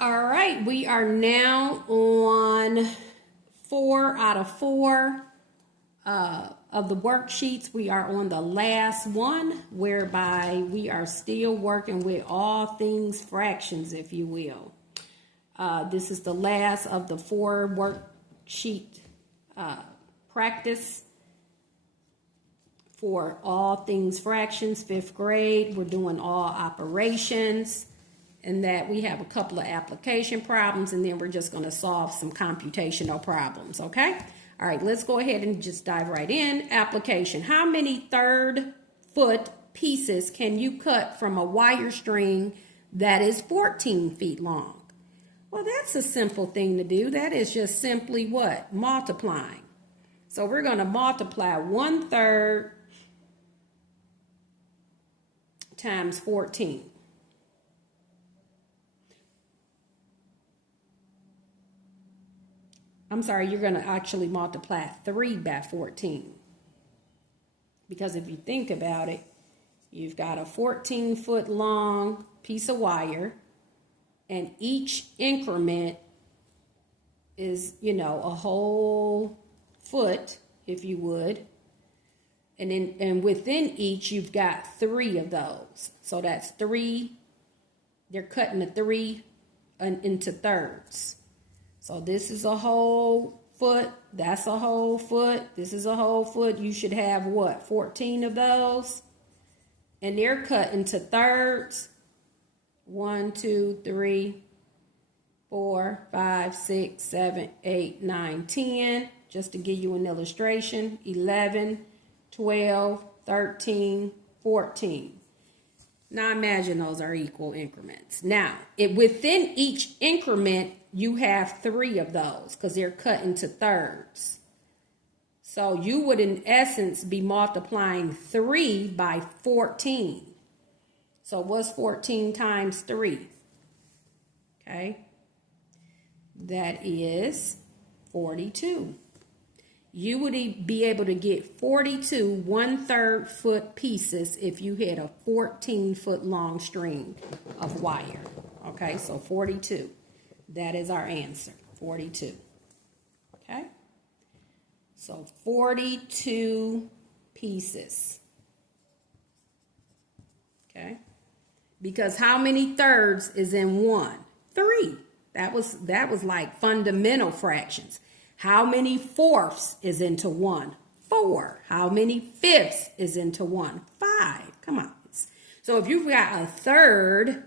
All right, we are now on 4 out of 4 of the worksheets. We are on the last one, whereby we are still working with all things fractions, if you will. This is the last of the 4 worksheet practice for all things fractions, 5th grade. We're doing all operations. And that we have a couple of application problems, and then we're just going to solve some computational problems, okay? All right, let's go ahead and just dive right in. Application. How many 3rd foot pieces can you cut from a wire string that is 14 feet long? Well, that's a simple thing to do. That is just simply what? Multiplying. So we're going to multiply 1/3 times 14. I'm sorry, you're going to actually multiply 3 by 14. Because if you think about it, you've got a 14-foot long piece of wire, and each increment is, a whole foot, if you would. And within each, you've got 3 of those. So that's 3. They're cutting the 3 into thirds. So this is a whole foot, that's a whole foot, this is a whole foot. You should have what, 14 of those? And they're cut into thirds. 1, 2, 3, 4, 5, 6, 7, 8, 9, 10. Just to give you an illustration, 11, 12, 13, 14. Now imagine those are equal increments. Now, within each increment, you have 3 of those because they're cut into thirds. So you would, in essence, be multiplying 3 by 14. So what's 14 times 3? Okay. That is 42. You would be able to get 42 1/3 foot pieces if you had a 14-foot long string of wire. Okay, so 42. That is our answer, 42. Okay? So 42 pieces. Okay? Because how many thirds is in 1? 3. That was like fundamental fractions. How many fourths is into 1? 4. How many fifths is into 1? 5. Come on. So if you've got a 3rd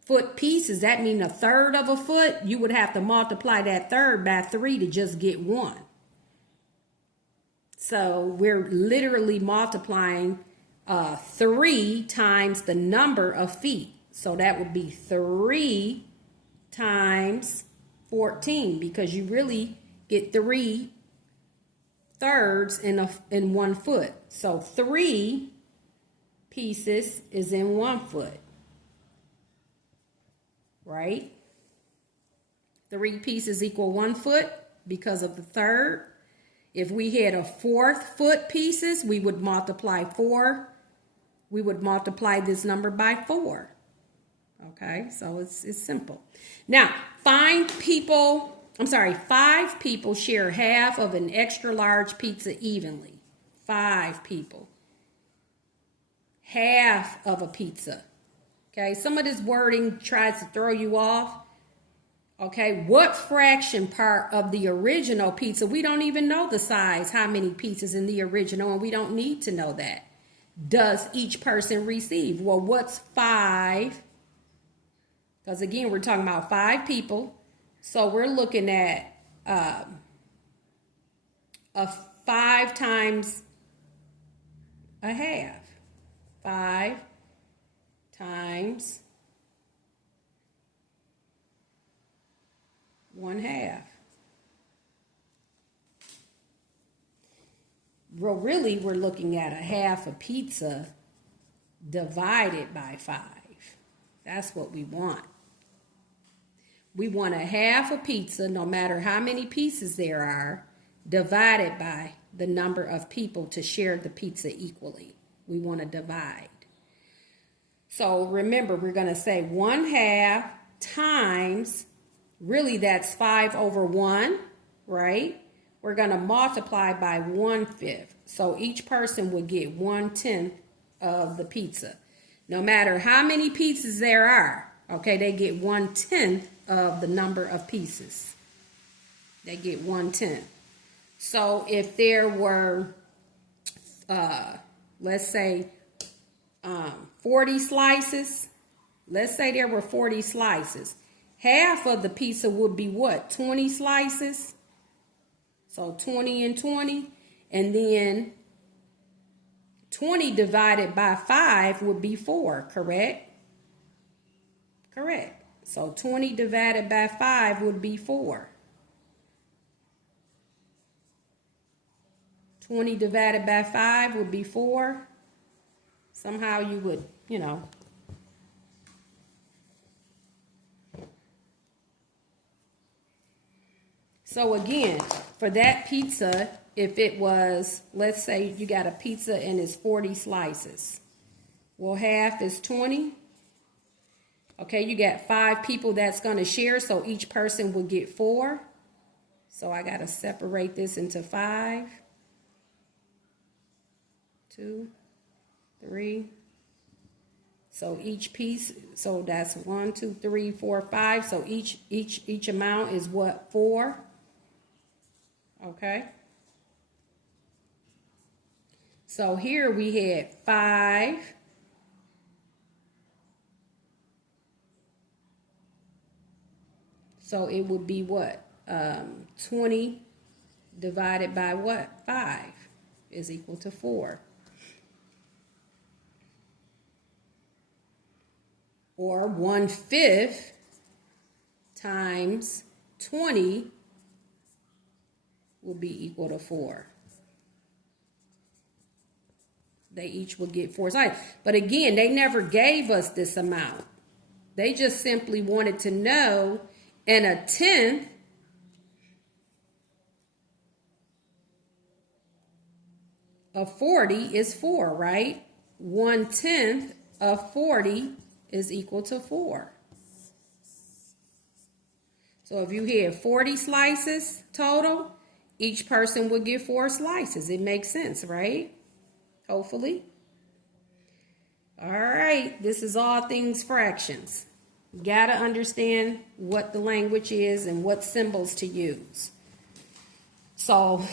foot pieces, that means a 1/3 of a foot, you would have to multiply that 1/3 by 3 to just get 1. So we're literally multiplying 3 times the number of feet. So that would be 3 times 14, because you really get 3 thirds in 1 foot. So 3 pieces is in 1 foot. Right? 3 pieces equal 1 foot because of the 3rd. If we had a 4th foot pieces, we would multiply 4. We would multiply this number by 4. Okay, so it's simple. Now, 5 people share half of an extra large pizza evenly. 5 people. Half of a pizza. Okay, some of this wording tries to throw you off. Okay, what fraction part of the original pizza? We don't even know the size, how many pieces in the original, and we don't need to know that. Does each person receive? Well, what's 5? Because again, we're talking about 5 people. So we're looking at a 5 times a half. 5 times 1/2. Well, really, we're looking at a half a pizza divided by 5. That's what we want. We want a half a pizza, no matter how many pieces there are, divided by the number of people to share the pizza equally. We want to divide. So remember, we're going to say 1/2 times, really that's 5 over 1, right? We're going to multiply by 1/5. So each person would get 1/10 of the pizza. No matter how many pieces there are, okay, they get 1/10 of the number of pieces. They get 1/10. So if there were, let's say, 40 slices, let's say there were 40 slices. Half of the pizza would be what? 20 slices? So 20 and 20. And then 20 divided by 5 would be 4, correct? Correct. So 20 divided by 5 would be 4. 20 divided by 5 would be 4. Somehow you would, So again, for that pizza, if it was, let's say you got a pizza and it's 40 slices. Well, half is 20. Okay, you got 5 people that's going to share, so each person will get 4. So I got to separate this into 5, 2, 3. So each piece, so that's 1, 2, 3, 4, 5. So each amount is what? 4. Okay. So here we had 5. So it would be what? 20 divided by what? 5 is equal to 4. Or 1/5 times 20 will be equal to 4. They each will get 4 slices. But again, they never gave us this amount. They just simply wanted to know, and 1/10 of 40 is 4, right? 1/10 of 40 is equal to 4. So if you had 40 slices total, each person would get 4 slices. It makes sense, right? Hopefully. All right, this is all things fractions. You gotta understand what the language is and what symbols to use. So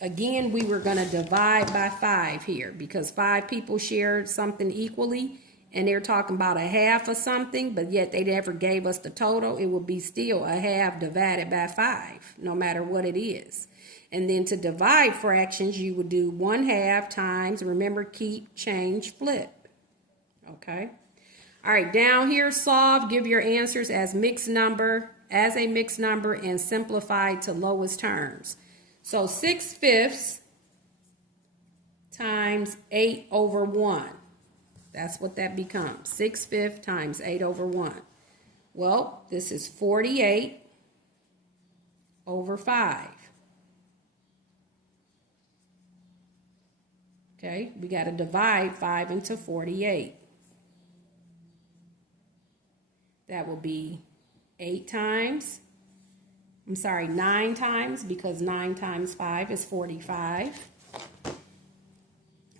again, we were gonna divide by 5 here because 5 people shared something equally, and they're talking about a half of something, but yet they never gave us the total. It would be still a half divided by 5, no matter what it is. And then to divide fractions, you would do 1/2 times, remember, keep, change, flip. Okay. All right, down here, solve, give your answers as a mixed number, and simplify to lowest terms. So 6/5 times 8 over 1. That's what that becomes. 6/5 times 8 over 1. Well, this is 48 over 5. Okay, we got to divide 5 into 48. That will be 9 times, because 9 times 5 is 45.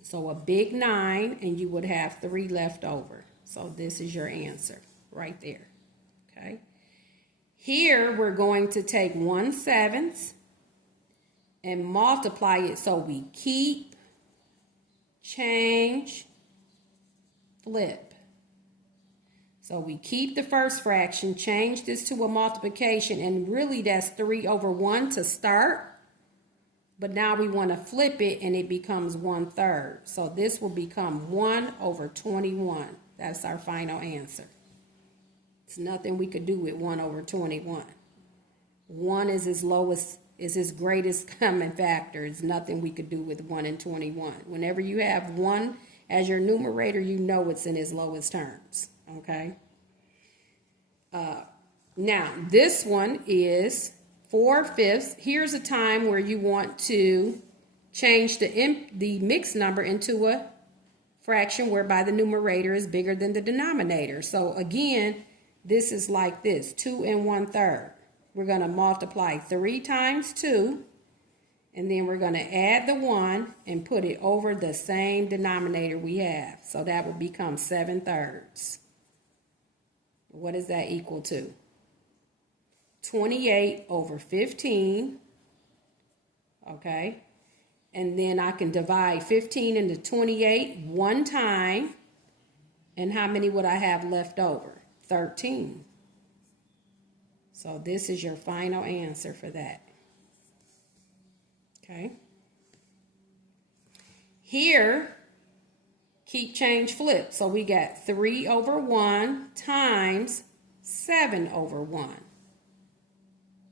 So a big 9, and you would have 3 left over. So this is your answer right there. Okay. Here we're going to take 1/7 and multiply it. So we keep, change, flip. So we keep the first fraction, change this to a multiplication, and really that's 3 over 1 to start. But now we want to flip it, and it becomes 1/3. So this will become 1 over 21. That's our final answer. It's nothing we could do with 1 over 21. 1 is its greatest common factor. It's nothing we could do with 1 and 21. Whenever you have 1 as your numerator, you know it's in its lowest terms. Okay. Now this one is 4/5. Here's a time where you want to change the mixed number into a fraction whereby the numerator is bigger than the denominator. So again, this is like this, 2 1/3. We're going to multiply 3 times 2, and then we're going to add the 1 and put it over the same denominator we have. So that will become 7/3. What does that equal to? 28 over 15. Okay. And then I can divide 15 into 28 one time. And how many would I have left over? 13. So this is your final answer for that. Okay. Here, keep, change, flip. So we got 3 over 1 times 7 over 1.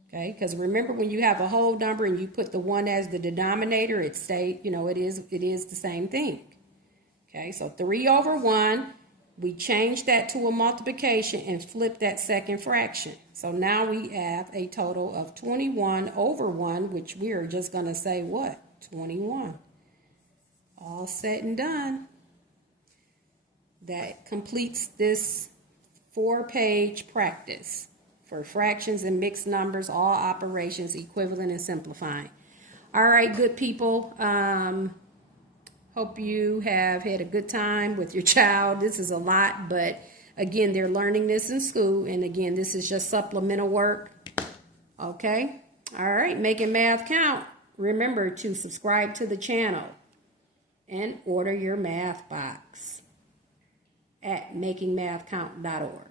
Okay, because remember when you have a whole number and you put the 1 as the denominator, it stays, you know, it is the same thing. Okay, so 3 over 1, we change that to a multiplication and flip that second fraction. So now we have a total of 21 over 1, which we are just going to say what? 21. All said and done. That completes this 4-page practice for fractions and mixed numbers, all operations, equivalent and simplifying. All right, good people. Hope you have had a good time with your child. This is a lot, but again, they're learning this in school. And again, this is just supplemental work. Okay. All right. Making math count. Remember to subscribe to the channel and order your math box at makingmathcount.org.